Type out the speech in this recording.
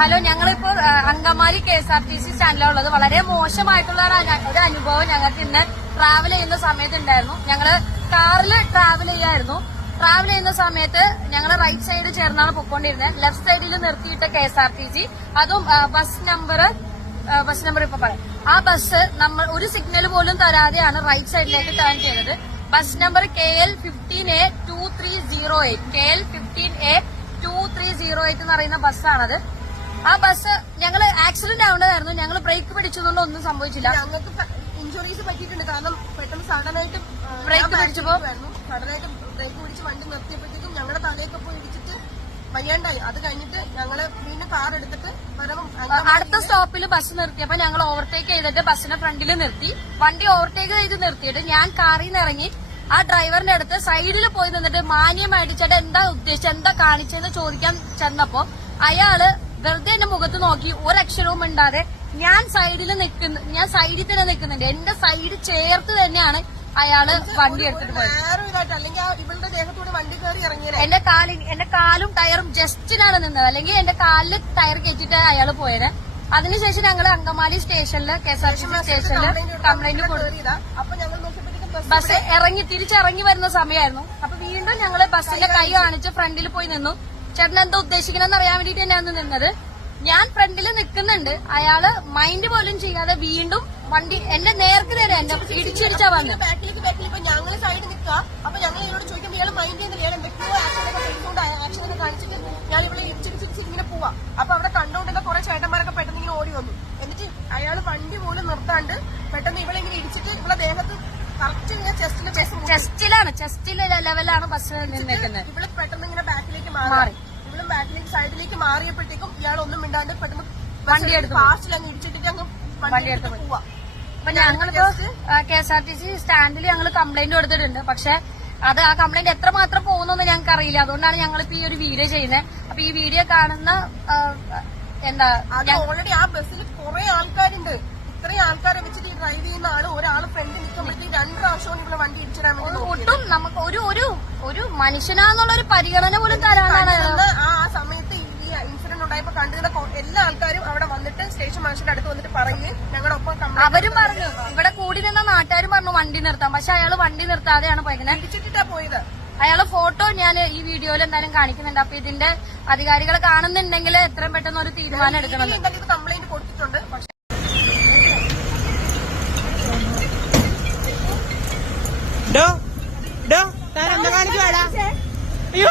Hello, ഞങ്ങളിപ്പോ Angamaly KSRTC സ്റ്റാൻഡിലുള്ളത്. വളരെ മോശമായിട്ടുള്ള ഒരു അനുഭവം ഞങ്ങൾക്ക് ഇന്ന് ട്രാവൽ ചെയ്യുന്ന സമയത്ത് ഉണ്ടായിരുന്നു. ഞങ്ങള് കാറിൽ ട്രാവൽ ചെയ്യുന്ന സമയത്ത് ഞങ്ങൾ റൈറ്റ് സൈഡ് ചേർന്നാണ് പൊക്കോണ്ടിരുന്നത്. ലെഫ്റ്റ് സൈഡിൽ നിർത്തിയിട്ട KSRTC, അതും ബസ് നമ്പർ ഇപ്പൊ പറയാം. ആ ബസ് നമ്മൾ ഒരു സിഗ്നൽ പോലും തരാതെയാണ് റൈറ്റ് സൈഡിലേക്ക് ടേൺ ചെയ്തത്. ബസ് നമ്പർ KL15A2308 KL15A2308 എന്ന് പറയുന്ന ബസ്സാണത്. ആ ബസ് ഞങ്ങള് ആക്സിഡന്റ് ആവേണ്ടതായിരുന്നു. ഞങ്ങൾ ബ്രേക്ക് പിടിച്ചതുകൊണ്ട് ഒന്നും സംഭവിച്ചില്ല. ഞങ്ങൾക്ക് ഇൻഷുറൻസ് പറ്റിയിട്ടുണ്ട്. കാരണം പെട്ടെന്ന് സഡനായിട്ട് ബ്രേക്ക് പിടിച്ചപ്പോ സഡനായിട്ട് ബ്രേക്ക് പിടിച്ച് വണ്ടി നിർത്തിയപ്പോഴത്തേക്കും ഞങ്ങളുടെ തലയൊക്കെ പോയി ഇടിച്ചിട്ട് വയ്യാണ്ടായി. അത് കഴിഞ്ഞിട്ട് ഞങ്ങള് വീണ്ടും കാർ എടുത്തിട്ട് അടുത്ത സ്റ്റോപ്പിൽ ബസ് നിർത്തിയപ്പോ ഞങ്ങൾ ഓവർടേക്ക് ചെയ്തിട്ട് ബസ്സിന്റെ ഫ്രണ്ടിൽ നിർത്തി. വണ്ടി ഓവർടേക്ക് ചെയ്ത് നിർത്തിയിട്ട് ഞാൻ കാറിൽ നിന്ന് ഇറങ്ങി ആ ഡ്രൈവറിന്റെ അടുത്ത് സൈഡിൽ പോയി നിന്നിട്ട് മാന്യമായിട്ട് ചേട്ടാ എന്താ ഉദ്ദേശിച്ചത്, എന്താ കാണിച്ചതെന്ന് ചോദിക്കാൻ ചെന്നപ്പോ അയാള് വെറുതെ എന്റെ മുഖത്ത് നോക്കി ഒരക്ഷരവും മിണ്ടാതെ ഞാൻ സൈഡിൽ തന്നെ നിൽക്കുന്നുണ്ട്. എന്റെ സൈഡ് ചേർത്ത് തന്നെയാണ് അയാള് വണ്ടി എടുത്തിട്ട് പോയത്. എന്റെ കാലും ടയറും ജസ്റ്റിനാണ് നിന്നത്. അല്ലെങ്കിൽ എന്റെ കാലില് ടയർ കയറ്റിട്ട് അയാള് പോയത്. അതിനുശേഷം ഞങ്ങള് അങ്കമാലി സ്റ്റേഷനില് KSRTC സ്റ്റേഷനില് കംപ്ലൈന്റ് കൊടുത്തു. ബസ് തിരിച്ചിറങ്ങി വരുന്ന സമയമായിരുന്നു. അപ്പൊ വീണ്ടും ഞങ്ങള് ബസ്സിന്റെ കൈ കാണിച്ച് ഫ്രണ്ടിൽ പോയി നിന്നു. ചേട്ടൻ എന്താ ഉദ്ദേശിക്കണമെന്ന് അറിയാൻ വേണ്ടിട്ട് തന്നെയാണ് നിന്നത്. ഞാൻ ഫ്രണ്ടിൽ നിൽക്കുന്നുണ്ട്. അയാള് മൈൻഡ് പോലും ചെയ്യാതെ വീണ്ടും വണ്ടി എന്റെ നേർക്ക് നേരെ എന്റെ ഇടിച്ചിടിച്ചാ വന്നത്. ബാക്കിലേക്ക് ഞങ്ങൾ സൈഡ് നിൽക്കുക. അപ്പൊ ഞങ്ങൾ ഇവരോട് ചോദിക്കുമ്പോൾ ഇയാൾ മൈൻഡ് ചെയ്യുന്നില്ല. ഇയാൾ എന്തൊക്കെയോ ആക്ഷൻ കാണിച്ചിട്ട് ഞാൻ ഇവിടെ ഇടിച്ചിടിച്ച് ഇങ്ങനെ പോവാ. അപ്പൊ അവിടെ കണ്ടുകൊണ്ടിരുന്ന കുറെ ചേട്ടന്മാരൊക്കെ പെട്ടെന്ന് ഇങ്ങനെ ഓടി വന്നു. എന്നിട്ട് അയാൾ വണ്ടി പോലും നിർത്താണ്ട് പെട്ടെന്ന് ഇവിടെ ഇങ്ങനെ ഇടിച്ചിട്ട് ഇവിടെ ദേഹത്ത് ചെസ്റ്റിലെ ലെവലാണ് ബസ് നിന്നേക്കുന്നത്. ഇവിടെ പെട്ടെന്ന് ഇങ്ങനെ ബാക്കിലേക്ക് മാറി. ഇവിടെ ബാക്കിലേക്ക് സൈഡിലേക്ക് മാറിയപ്പോഴത്തേക്കും ഇയാൾ ഒന്നും മിണ്ടാണ്ട് പെട്ടെന്ന് വണ്ടി എടുത്ത് ഫാസ്റ്റിൽ അങ്ങ് ഇടിച്ചിട്ട് അങ്ങ് വണ്ടി എടുത്ത് പോവാ. അപ്പൊ ഞങ്ങളിപ്പോ KSRTC സ്റ്റാൻഡിൽ ഞങ്ങൾ കംപ്ലൈന്റ് കൊടുത്തിട്ടുണ്ട്. പക്ഷെ അത് ആ കംപ്ലൈന്റ് എത്രമാത്രം പോകുന്നൊന്നും ഞങ്ങൾക്ക് അറിയില്ല. അതുകൊണ്ടാണ് ഞങ്ങളിപ്പോ ഈ ഒരു വീഡിയോ ചെയ്യുന്നത്. അപ്പൊ ഈ വീഡിയോ കാണുന്ന ഓൾറെഡി ആ ബസ്സിൽ കുറെ ആൾക്കാരുണ്ട്. ഇത്രയും ആൾക്കാരെ വെച്ചിട്ട് ഈ ഡ്രൈവ് ചെയ്യുന്ന ആള് ഒരാൾ ഫ്രണ്ട് നിൽക്കുമ്പോഴത്തേക്ക് 2 പ്രാവശ്യവും ഇവിടെ വണ്ടി ഇടിച്ചിടാൻ വേണ്ടി ഒട്ടും നമുക്ക് ഒരു മനുഷ്യനാന്നുള്ള ഒരു പരിഗണന പോലും തരാനാണ്. ആ സമയത്ത് ഈ ഇൻസിഡന്റ് ഉണ്ടായപ്പോ കണ്ടിരുന്ന എല്ലാ ആൾക്കാരും അവിടെ വന്നിട്ട് സ്റ്റേഷൻ മാഷിന്റെ അടുത്ത് വന്നിട്ട് പറയുകയും ഞങ്ങളൊപ്പം അവരും പറഞ്ഞു, ഇവിടെ കൂടി നിന്ന നാട്ടുകാരും പറഞ്ഞു വണ്ടി നിർത്താം. പക്ഷെ അയാള് വണ്ടി നിർത്താതെയാണ് പോയത്. ഇടിച്ചിട്ടാ പോയത്. അയാളെ ഫോട്ടോ ഞാൻ ഈ വീഡിയോയിൽ എന്തായാലും കാണിക്കുന്നുണ്ട്. അപ്പൊ ഇതിന്റെ അധികാരികളെ കാണുന്നുണ്ടെങ്കിൽ എത്രയും പെട്ടെന്ന് ഒരു തീരുമാനം എടുക്കണം. കംപ്ലൈന്റ് കൊടുത്തിട്ടുണ്ട്. പക്ഷെ താൻ എന്താ കാണിച്ചു വേടാ? അയ്യോ